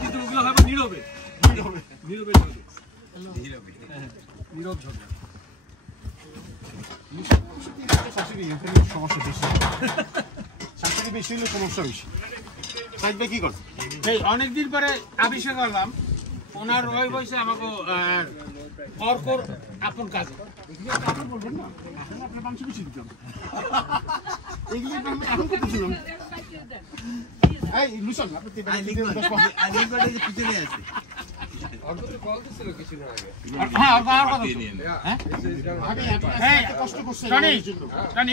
কিন্তু ওগুলো হবে নীরবে নীরবে নীরবে নীরব ঝগড়া। সমস্যা বেশি, শাশুড়ি বেশি হলে সমস্যা বেশি। সাইডে কি করছে? এই অনেকদিন পরে আবিষ্কার করলাম ওনার ওই বয়সে আমাকে অর্কর আপন কাজে বলবেন না, আপনার মাংস বেশি দিতাম এইগুলো এখন কত ছিল। এই লুসন আপনি পিছনে আছে।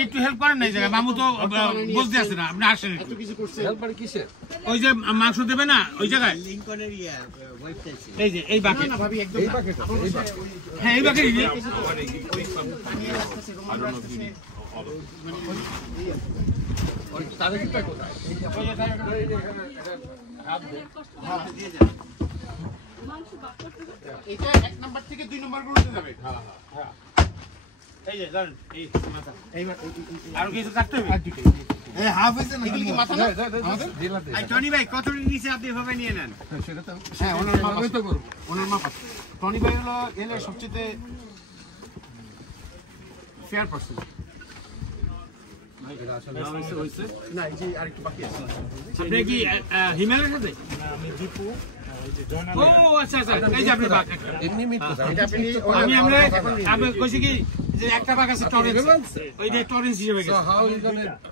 একটু হেল্প করেন না, মামু তো বুঝতে আসছে না, আপনি আসেন। ওই যে মাংস দেবে না ওই জায়গায়, এই যে এই বাকেট, হ্যাঁ এই বাকেট এটা 1 নাম্বার থেকে 2 নাম্বার গুলোতে যাবে। এই যে জানেন এই মাথা এইবার আর কিছু কাটতে হবে। এই হাফ হইছে না, এগুলি কি মাথা না আমাদের দিলাতে। আই টনি ভাই কত নিচে আপনি এভাবে নিয়ে নেন? সেটা তো হ্যাঁ ওনার মাপই তো করব, ওনার মাপ আছে। টনি ভাই হলো এলে সবচেয়ে ফেয়ার পারসন। না এই যে আরেকটু বাকি আছে। আপনি কি হিমালয়ের সাথে? আমি দীপু। ও আচ্ছা আচ্ছা, এই যে আপনি বাক এমনি মিট কথা। এটা আপনি আমি কইছি কি যে একটা বাক আছে টরেন্স, ওই যে টরেন্স হিসেবে গেছে।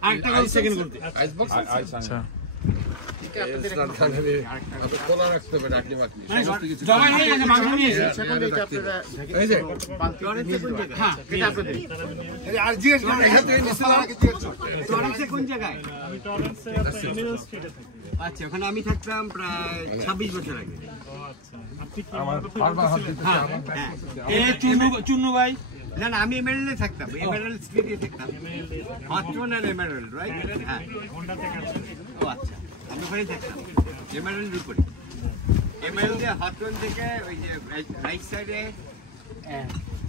আরেকটা কল সেকেন্ড করতে আইস বক্স। আচ্ছা ঠিক আছে, আপনাদের আরেকটা কোলা রাখতে হবে, ডাকলি মাকলি সমস্ত কিছু জমা হয়ে গেছে। মাংস নিয়ে সেকেন্ড এটা আপনারা এই যে টরেন্স কোন জায়গায়? হ্যাঁ এটা আপনাদের এই আর জিএস কোন এখান থেকে নিচে লাগে জিএস। টরেন্স কোন জায়গায়? আমি টরেন্সে মিডল স্ট্রিটে থাকি। আচ্ছা ওখানে আমি থাকতাম প্রায় 26 বছর আগে। ও আচ্ছা, আপনি কি আমার বারবার হাত দিতে এই চুন্নু ভাই? না না আমি এমএলএ থাকতাম, এমএলএ স্ট্রিটে থাকতাম। হটন আর এমএলএ রাইট? হ্যাঁ হোন্ডা থেকে আসছেন। ও আচ্ছা আমি ওখানে থাকতাম এমএলএ এর উপরে। এমএলএ দিয়ে হটন থেকে ওই যে রাইট সাইডে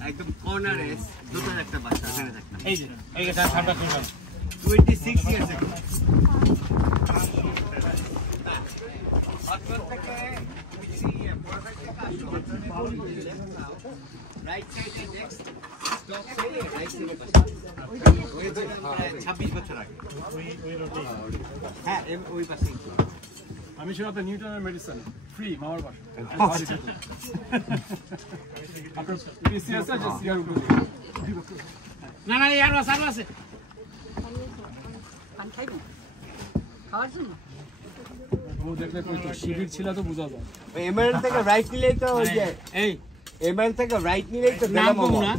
একদম কর্নারে দুটো একটা বাসা, ওখানে থাকতাম। এই যে এই যে সামনে 26 ইয়ার্স আগে। রাইট সাইডে নেক্সট স্টপ সাইডে রাইট সাইডে পাশে 26 বছর আগে ওই রোডে। হ্যাঁ ওই পাশে। আমি শুধু আপনার নিউটনের মেডিসিন ফ্রি মামার বাসা। আপনার পিসি আছে যে সিআর উপরে না না এই আর আছে পান খাইবেন খাওয়ার জন্য। ও দেখলে কই তো শিবির ছিল তো বুঝা যায়। এমএল থেকে রাইট নিলেই তো ওই যে এই এমএল থেকে রাইট নিলেই তো নাম কম না।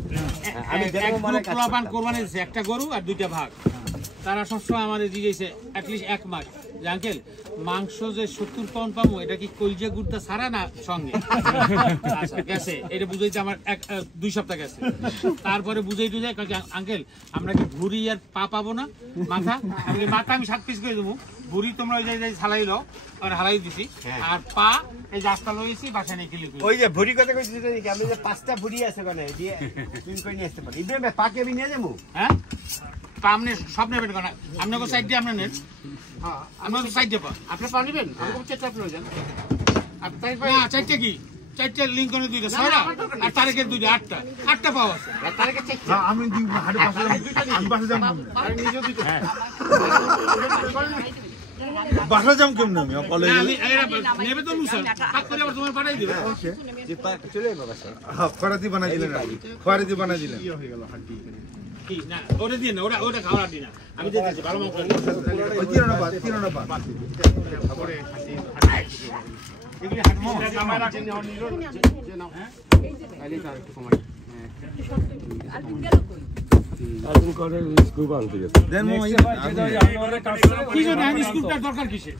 আমি দেখো মানে কোরবান কোরবানির একটা গরু আর দুইটা ভাগ। তারা সবসময় আমাদের দিয়েছে অ্যাট লিস্ট 1 মাস যে আঙ্কেল মাংস যে 70 পাউন্ড পাবো এটা কি কলজা গুড়টা সারা না সঙ্গে? আচ্ছা গেছে, এটা বুঝাইতে আমার 2 সপ্তাহ গেছে। তারপরে বুঝাইতে যায় আঙ্কেল আমরা কি ভুড়ি আর পা পাবো না মাথা? মাথা আমি 7 পিস করে দেবো, ভুড়ি তোমরা ওই যে ছালাই লো আর হালাই দিছি, আর পা এই রাস্তা লইছি বাসা নিয়ে খেলি। ওই যে ভুড়ি কথা কইছি আমি যে 5টা ভুড়ি আছে মানে দিয়ে তুমি কই নিয়ে আসতে পারি। ইবে পাকে আমি নিয়ে যাবো। হ্যাঁ আপনি সব নেবেন কেন? আপনাকে সাইড দিয়ে আপনি নেন। হ্যাঁ আপনাকে সাইড দেবো, আপনি পা নেবেন। আমাকে 4টা প্রয়োজন। আর তাই ভাই 4টা কি 4টা লিঙ্কনের 2টা 6টা আর তারিখের 2টা 8টা পাওয়া আছে। আর তারিখের 4টা আমি দিই হাড়ে পাশে আমি পাশে যাব আর নিজে দিতে। হ্যাঁ বাসা যাম কেমন আমি কলেজ নেবে তো লুসান কাট করে আবার তোমার পাঠাই দিবে। ওকে যে পা চলে যাবে বাসা। হ্যাঁ খরাতি বানাই দিলেন, খরাতি বানাই দিলেন। কি হয়ে গেল হাড্ডি কি না ওটা দিন না, ওটা খাওয়ার দিন না আমি দিয়ে দিচ্ছি ভালো মাংস। ওই তিনটা বাদ খবরে হাড্ডি এগুলি হাড্ডি নামায় রাখেন না নিরো যে নাও। হ্যাঁ আইলে তার একটু কমাই আর দিন গেল কই আজকে করে স্কুল বানতে গেছে দেন মই আমরা কাজ কি জন্য আমি স্কুলটা দরকার কিসে?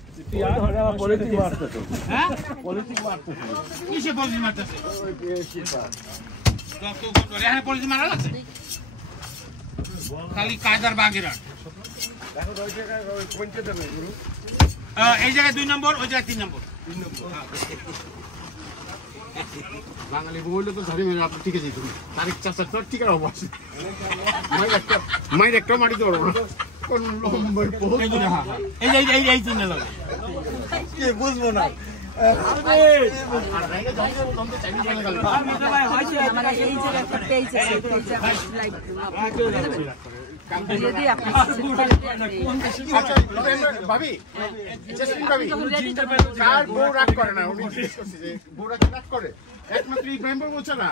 পলিটিক্স মারতেছ। হ্যাঁ পলিটিক্স মারতেছ কিসে? পলিটিক্স মারতেছ ওই শিপা তো করে হ্যাঁ পলিটিক্স মারা লাগছে খালি কায়দার বাগেরা। দেখো ওই জায়গায় ওই কোনটা দেবে গুরু? এই জায়গায় 2 নম্বর, ওই জায়গায় 3 নম্বর। 3 নম্বর বাঙালি বইলে তো ধরে মেরে আপনি টিকে যেত তারিখ চাষার তো টিকার অবশ্য মায়ের একটা মাটি তো কোন এই চিহ্ন লাগে বুঝবো না ভাবি কার বউ রাগ করে না উনি জিজ্ঞেস করছে যে বউরা কি রাগ করে একমাত্র ইব্রাহিম বাবু বলছে না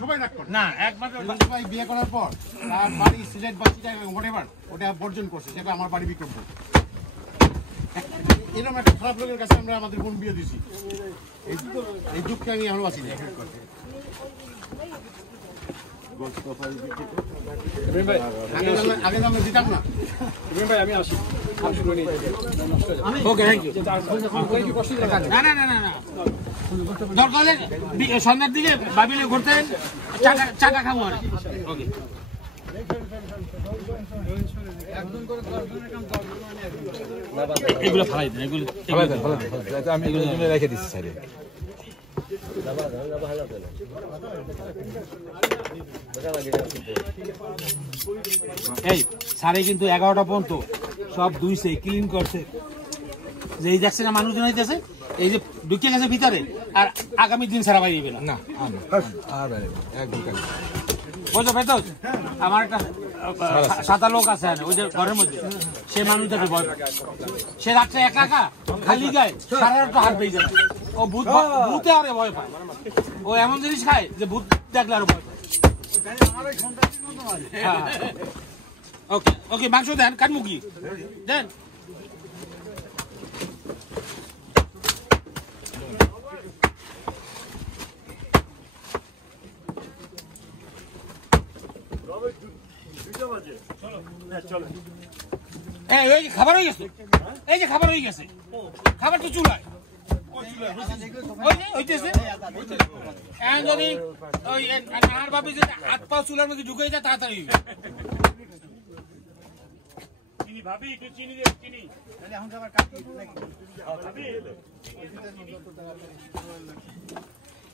সবাই রাগ করে না একমাত্র সবাই বিয়ে করার পর তার বাড়ি সিলেট বা হোয়াটএভার ওটা বর্জন করছে সেটা আমার বাড়ি বিক্রম করছে এরকম একটা খারাপ লোকের কাছে আমরা আমাদের বোন বিয়ে দিছি এই দুঃখে আমি এখনো আছি না আগে আমরা দিতাম না আমি আসি ওকে থ্যাংক ইউ না দরকার সন্ধ্যার দিকে বাবিলে ঘুরতে চাকা খাবো আর ওকে এগুলো ফালাই দেন এগুলো আমি এগুলো রেখে দিচ্ছি সাইডে এই সাড়ে কিন্তু 11টা পর্যন্ত সব ধুইছে ক্লিন করছে যে এই দেখছে না মানুষজন হইতেছে এই যে ঢুকে গেছে ভিতরে আর আগামী দিন ছাড়া বাইরে না একদম বুঝতে পারতো আমার একটা 7 লোক আছে ওই যে ঘরের মধ্যে সে মানুষটাকে ভয় পায় সে রাত্রে একা একা খালি গায়ে সারা রাত হাত পেয়ে যাবে ও ভূতে আরে ভয় পায় ও এমন জিনিস খায় যে ভূত দেখলে আরো ভয় পায় ওকে ওকে মাংস দেন কাট মুখি দেন এই যে খাবার হয়ে গেছে এই যে খাবার হয়ে গেছে খাবার তো চুলায় যদি ওই আর ভাবি যে হাত পা চুলার মধ্যে ঢুকে যায় তাড়াতাড়ি ভাবি একটু চিনি দে চিনি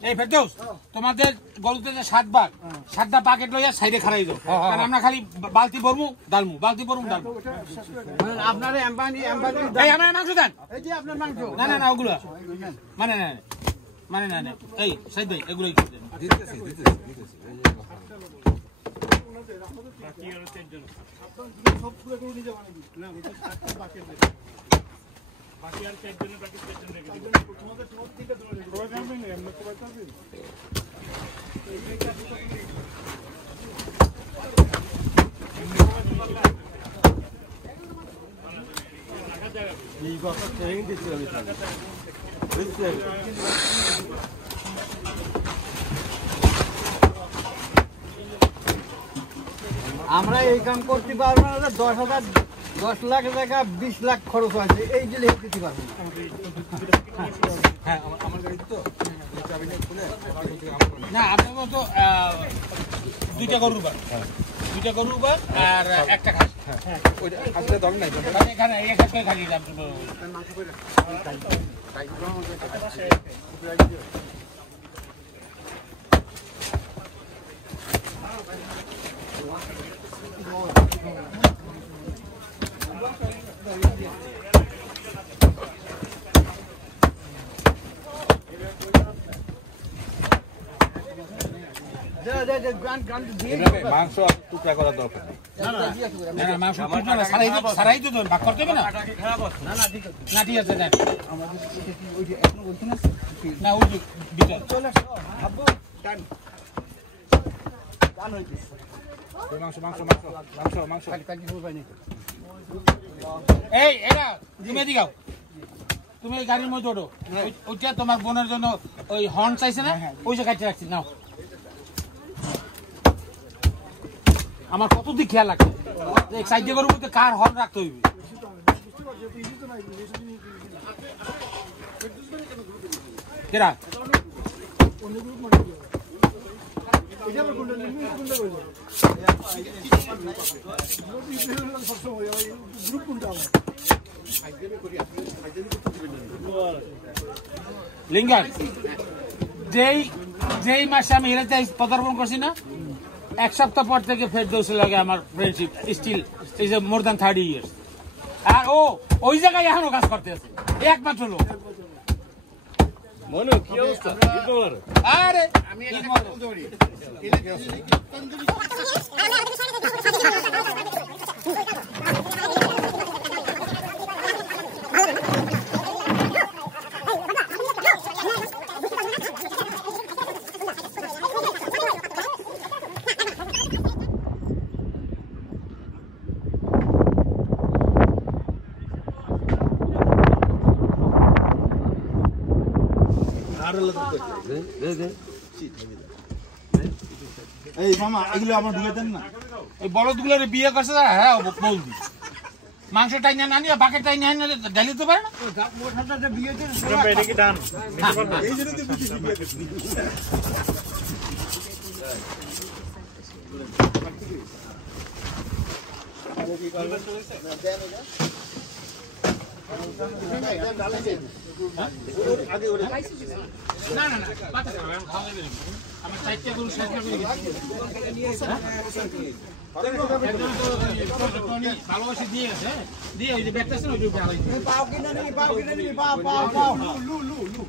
এই ফেরদৌস তোমাদের গরুতে যে 7 ভাগ 7টা প্যাকেট লইয়া সাইডে খাড়াই দাও কারণ আমরা খালি বালতি ভরমু ডালমু আপনারে এমবানি এই আমরা মাংস দেন এই যে আপনার মাংস না ওগুলো মানে না এই সাইড ভাই এগুলোই দিতেছি বাকি আর 3 জন সব পুরো করে নিয়ে যাবেন না বাকি আর 4 জনের বাকি 4 জন রেখে দিবেন তোমাদের সব থেকে ধরে সবাই জানবেন না আমরা সবাই জানবেন এই কথা ট্রেনিং দিচ্ছি আমি বুঝছেন আমরা এই কাম করতে পারবো না 10 লাখ টাকা 20 লাখ খরচ আছে এই জন্য দিতে পারবো না হ্যাঁ আমার গাড়ি তো না আপনার মতো 2টা গরুর বার 2টা গরুর বার আর একটা খাস হ্যাঁ ওইটা আসলে দরকার নাই এখানে এই খাস করে খালি দাম মাংস করে মাংস টুকরা করার দরকার না মাংস সারাই তো ভাগ করতে হবে না ঠিক আছে দেন না ওই বিকাল মাংস এই এরা জিমে দিগাও তুমি এই গাড়ির মধ্যে ওঠো ওইটা তোমার বোনের জন্য ওই হর্ন চাইছে না ওই যে কাটতে রাখছি নাও আমার কত দিক খেয়াল রাখছে সাইডে গরুর মধ্যে কার হর্ন রাখতে হইবে কেরা লিঙ্গান যেই মাসে আমি হেলাতে পদার্পণ করছি না, এক সপ্তাহ পর থেকে ফেরদৌসের লাগে আমার friendship still is more than 30 years. আর ও ওই জায়গায় এখনো কাজ করতে আছে, একমাত্র লোক। মনে কি অবস্থা? আরে আমি এই মামা এগুলো আমার ঢুকে দেন না। এই বলদগুলোর বিয়ে করছে, হ্যাঁ বলবি মাংস টাইনা না নিয়ে বাকেট টাইনা ডালি দিতে পারে না। বিয়ে এটা কি ডান? না না না আমার চারটা গরু শেষ করে ভালোবাসি দিয়ে গেছে, দিয়ে ওই যে ব্যাগটা আছে না ওই পাও কিনে নিবি, পাও কিনে নিবি, পাও পাও পাও লু লু লু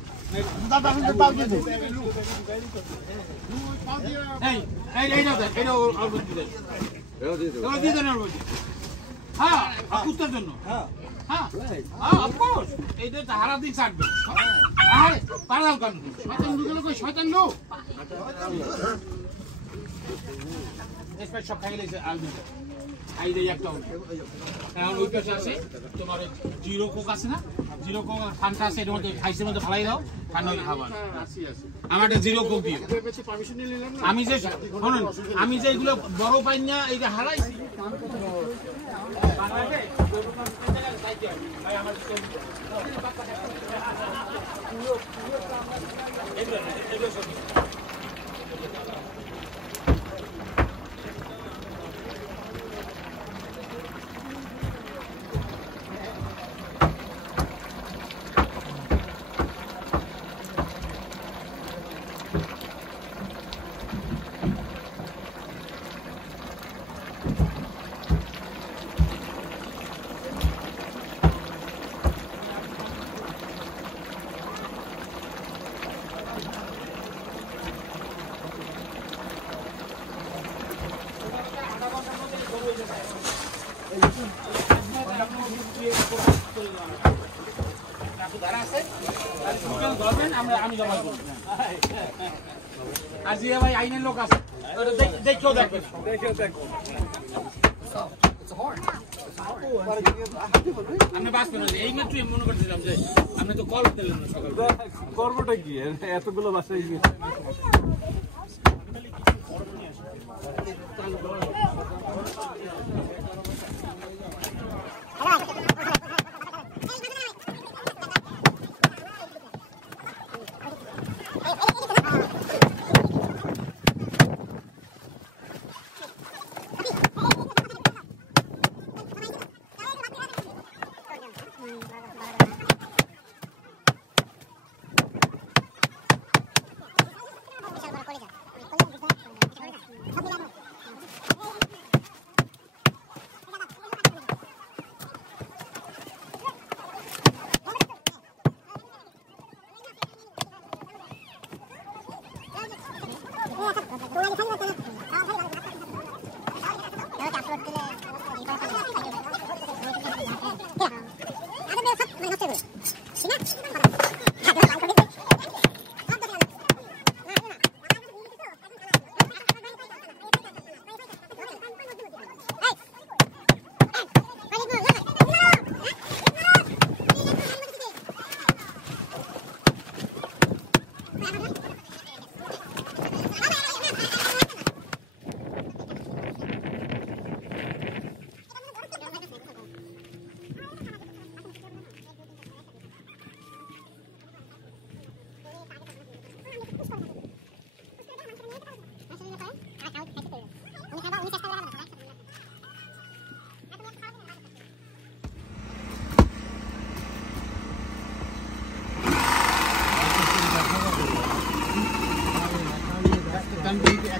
দাদা কিন্তু পাও দিয়ে দে। এই দাও এটা অল্প দিয়ে দেন, ওটা দিয়ে দেন অল্প দিয়ে। হ্যাঁ কুত্তার জন্য। হ্যাঁ হ্যাঁ অফকোর্স এইটা তো হারা দিন ছাড়বে। আরে পালাও কেন? শয়তান ঢুকে কই শয়তান লোক এসব সব খাই গেছে। আলবি খাই দেই একটা। এখন ওই পাশে আছে তোমার জিরো কোক আছে না, জিরো কোক ঠান্ডা আছে, এর মধ্যে খাইসের মধ্যে ফালাই দাও, ঠান্ডা হলে খাবার। আমার একটা জিরো কোক দিও। আমি যে শুনুন, আমি যে এগুলো বড় পাই না এই যে হারাইছি আমি জমা করব। আর জিয়া ভাই আইনের লোক আছে, দেখো দেখবেন, আমি বাস করে এই মাত্র মনে করছিলাম যে আপনি তো কল দিলেন না সকাল। করবোটা কি এতগুলো বাসায় গিয়ে?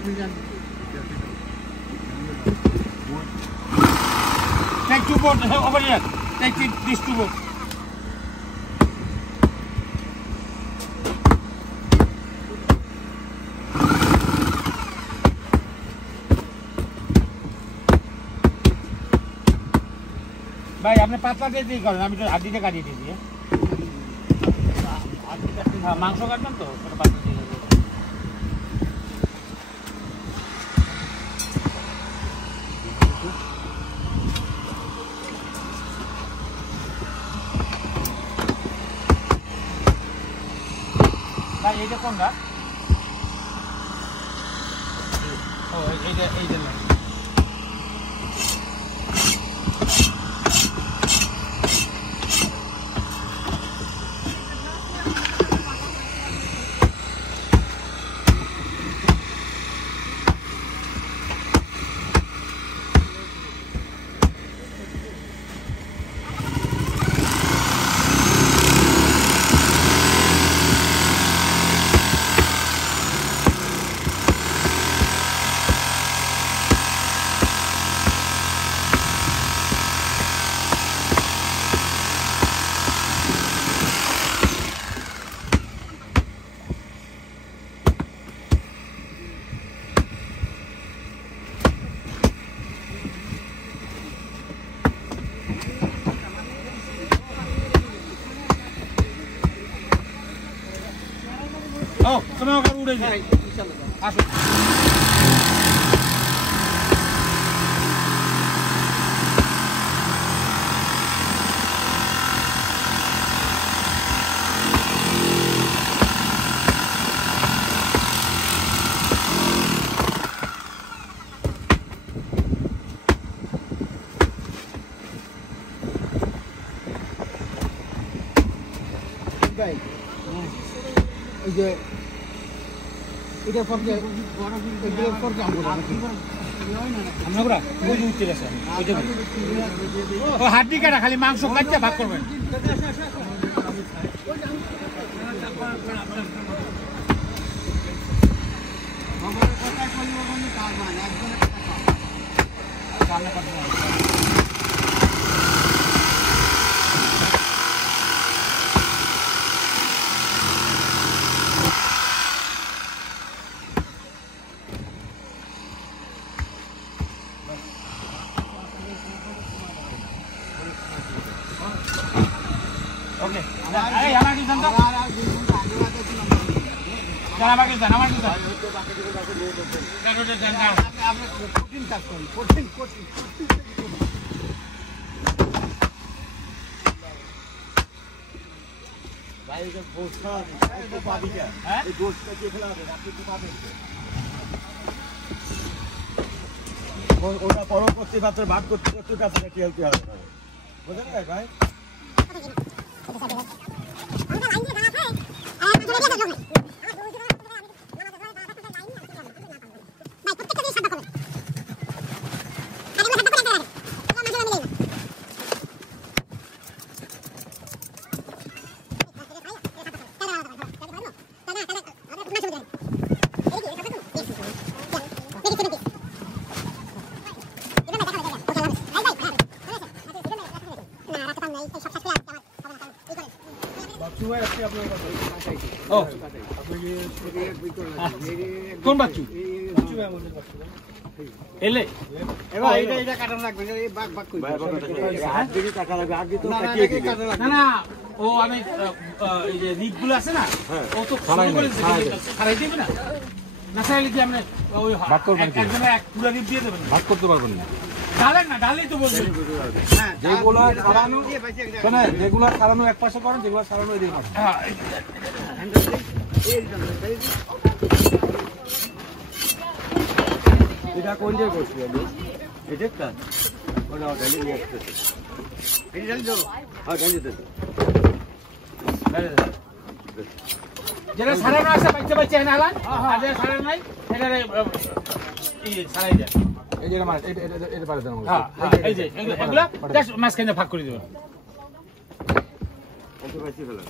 Take 2 boats over here. Take these 2 boats. ভাই আপনি পাতলা দিয়ে করেন, আমি তো হাড্ডিটা কাটিয়ে দিয়েছি। হ্যাঁ মাংস কাটবেন তো পাতলা দিয়ে ভাই এইটা কোনটা? ও এইটা না। Oh, come on, come on, এটা ফরকে এগুলো ফরকে আমরা ওই যে উঠতে গেছে ও হাড্ডি কাটা খালি মাংস কাটতে ভাগ করবেন। ওকে এই আমার কি জানতো যারা আমাকে জান আমার কি জান আপনি কঠিন কাজ করেন কঠিন ভাই এটা বসা এটা পাবি না এই দোষটা কে ফেলাবে আপনি কি পাবেন ওটা পরবর্তী মাত্র ভাগ করতে কাছাকাছি হতে হবে বুঝলেন ভাই কোন বাচ্চু এলে এবার এটা কাটা লাগবে এই বাগ বাগ কই হাত দিয়ে কাটা লাগবে আগে তো কাটিয়ে দিবে না না ও আমি এই যে রিপগুলো আছে না ও তো খারাই দিবে না না চাইলে কি আপনি ওই ভাগ করবেন একদম এক পুরো রিপ দিয়ে দেবেন ভাগ করতে পারবেন না ডালেন না ডালেই তো বলবেন হ্যাঁ যেগুলো খারানো শুনে যেগুলো খারানো এক পাশে করেন যেগুলো খারানো এই দিকে হ্যাঁ এটা কোন জায়গায় করছি আমি এটা ওটা ডালি নিয়ে আসতে এই ডালি দাও হ্যাঁ ডালি দাও যেটা সারানো আছে বাচ্চা এনালান আর যেটা সারানো নাই এটা এই সারাই দেন এই যে মাছ এটা পারে দেন হ্যাঁ এই যে এগুলা জাস্ট মাঝখানে ভাগ করে দিবেন কত বেশি হলো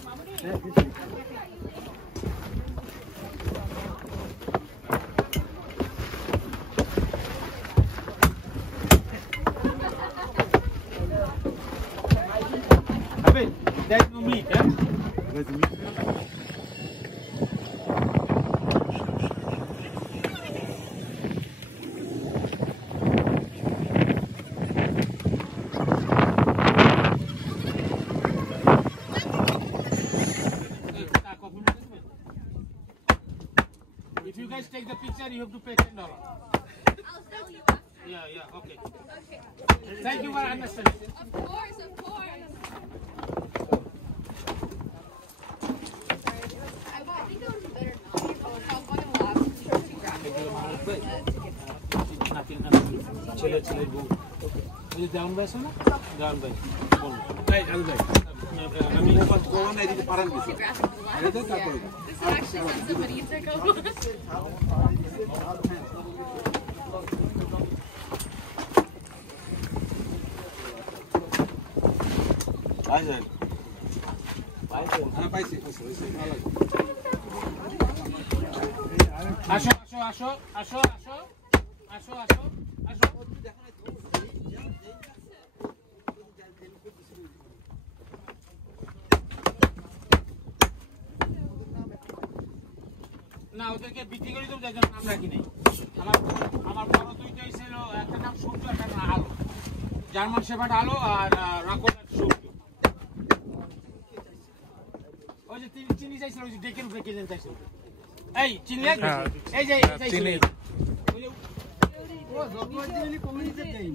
If you guys take the picture, you have to pay $10. I'll sell you. Yeah, okay. Okay. Thank you for understanding. Of course, of course. I think it would be better not. I'll find a lot. ছেলে বউ দেওয়ান ভাই আছে না দেওয়ান ভাই আমি This is actually from somebody you took over. আসো না ওদেরকে বিক্রি করে দেবো যার নাম রাখি নাই আমার বড় দুইটাই ছিল একটা নাম সূর্য একটা নাম আলো জার্মান শেফার্ড আলো আর রাকোটার সূর্য ওই যে চিনি চাইছিল ওই যে ডেকের উপরে কে যেন চাইছিল এই চিনি এই যে চিনি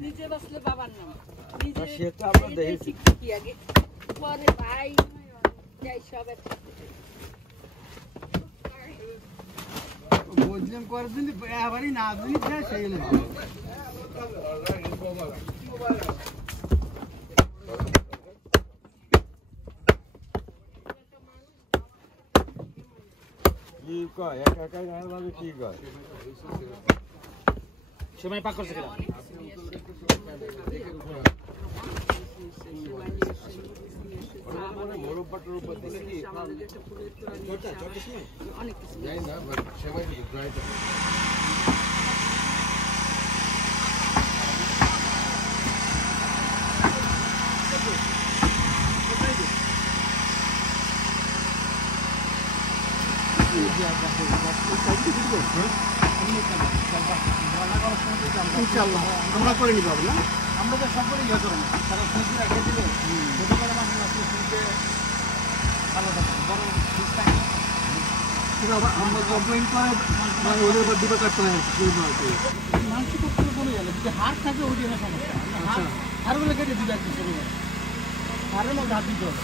নিজে বসলে বাবার নাম নিজে সেটা আমরা দেখেছি কি আগে পরে ভাই যাই সব একসাথে বুঝলাম করে দিন এবারই না দিন সেই কি কয় একা একা গান বাজে কি কয় সময় পাক করছে কেন মোরব্বাটার উপর দিলে কি অনেক কিছু যাই না সময় ড্রাই আমরা করে নিব না আমরা তো সকলে ইয়ে করে না তারা ফ্রিজে রেখে দিলে ছোট করে মাছ আসলে ফ্রিজে ভালো থাকে বড় ফ্রিজ থাকে আমরা কমপ্লেন করে মানে ওদের উপর ডিপেন্ড করতে হয় মাংস করতে কমে গেল যদি হাড় থাকে ওই জন্য সমস্যা হাড়গুলো কেটে দিবে একটু শুরু করে হাড়ের মধ্যে হাত দিতে হবে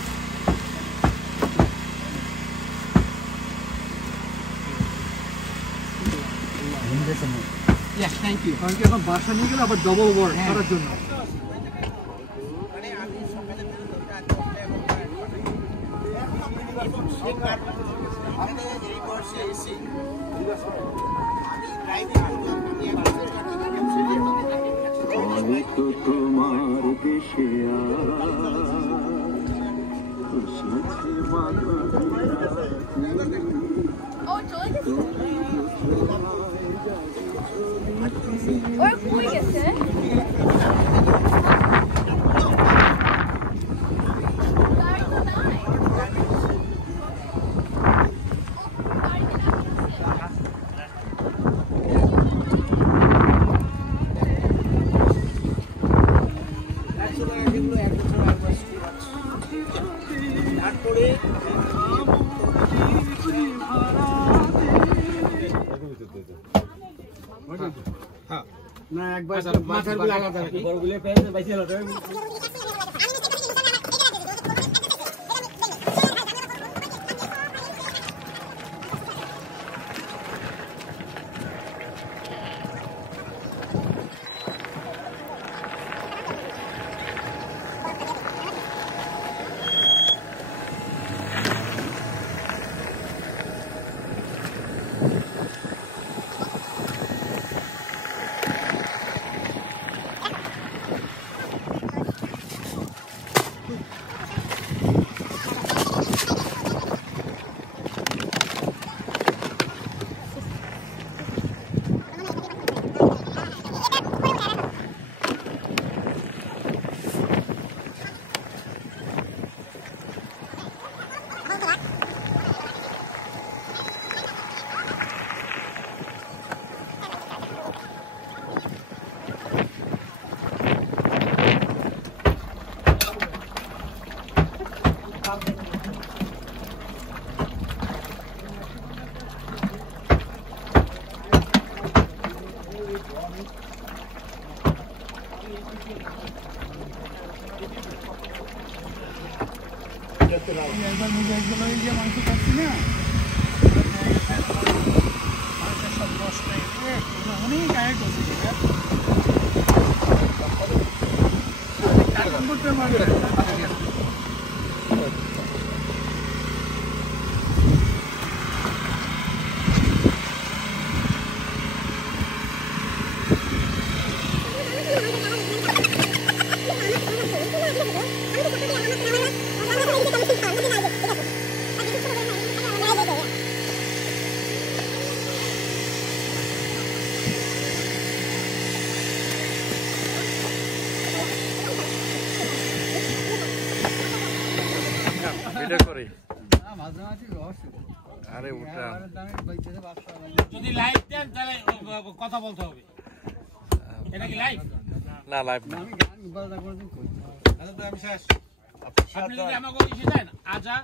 Yes, thank you. কারণ কি এখন বাসা নিয়ে গেলে আবার ডবল ওয়ার্ক করার জন্য তোমার দেশে Oh, Joy gets it. Or Boy gets it. না একবার মাথার গুলো আলাদা রাখি বড়গুলো পেয়ে বাইসে হলো একবার মুরগিগুলো এই যে মাংস খাচ্ছি না সব নষ্ট হয়ে গেছে অনেক গায়ে করছে করতে পারবে আরে ওটা যদি লাইভ দেন তাহলে কথা বলতে হবে এটা কি লাইভ না লাইভ না আমি গান বাজনা কোনদিন করি তাহলে তো আমি শেষ আপনি যদি আমাকে ইসে দেন আজা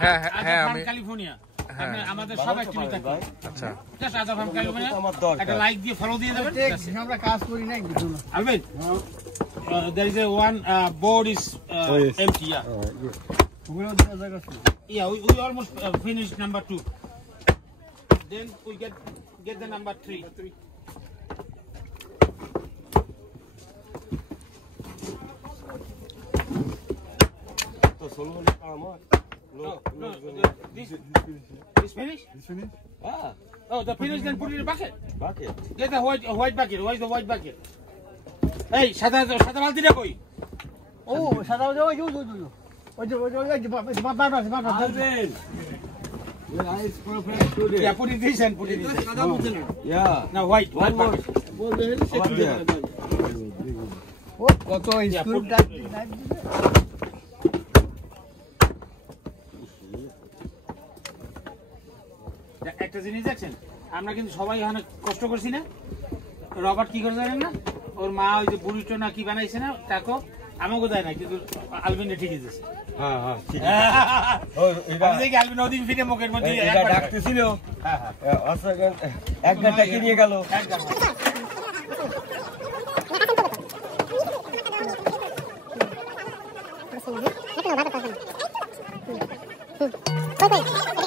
হ্যাঁ আমি ক্যালিফোর্নিয়া আপনি আমাদের সবাই টিভি দেখবেন আচ্ছা জাস্ট আজা ফ্রম ক্যালিফোর্নিয়া একটা লাইক দিয়ে ফলো দিয়ে দেবেন আমরা কাজ করি না কিছু না Alvin, there is a one board is empty. Yeah, ওগুলো দেওয়া জায়গা আছে yeah. We almost finished number 2. Then we get the number 3. No, this finish. This finish? Oh, the finish. Then put it in a bucket. Get the white bucket. Why is the white bucket? Hey, সাদা বালতিটা কই? ও সাদা ওই ওই ওই Yeah, put it this and put it this. Yeah. Now white bucket. কত school একটা জিনিস দেখছেন আমরা কিন্তু সবাই অনেক কষ্ট করছি না রবার্ট কি করে জানেন না ওর মা ওই যে বুড়িটো না কি বানাইছে না তাকে আমাকে দেয় না কিন্তু আলবিনে ঠিকই দিয়েছে দেখি আলবিন ওদিন ফিরে মুখের মধ্যে ডাকতেছিল এক ঘন্টা নিয়ে গেল Okay.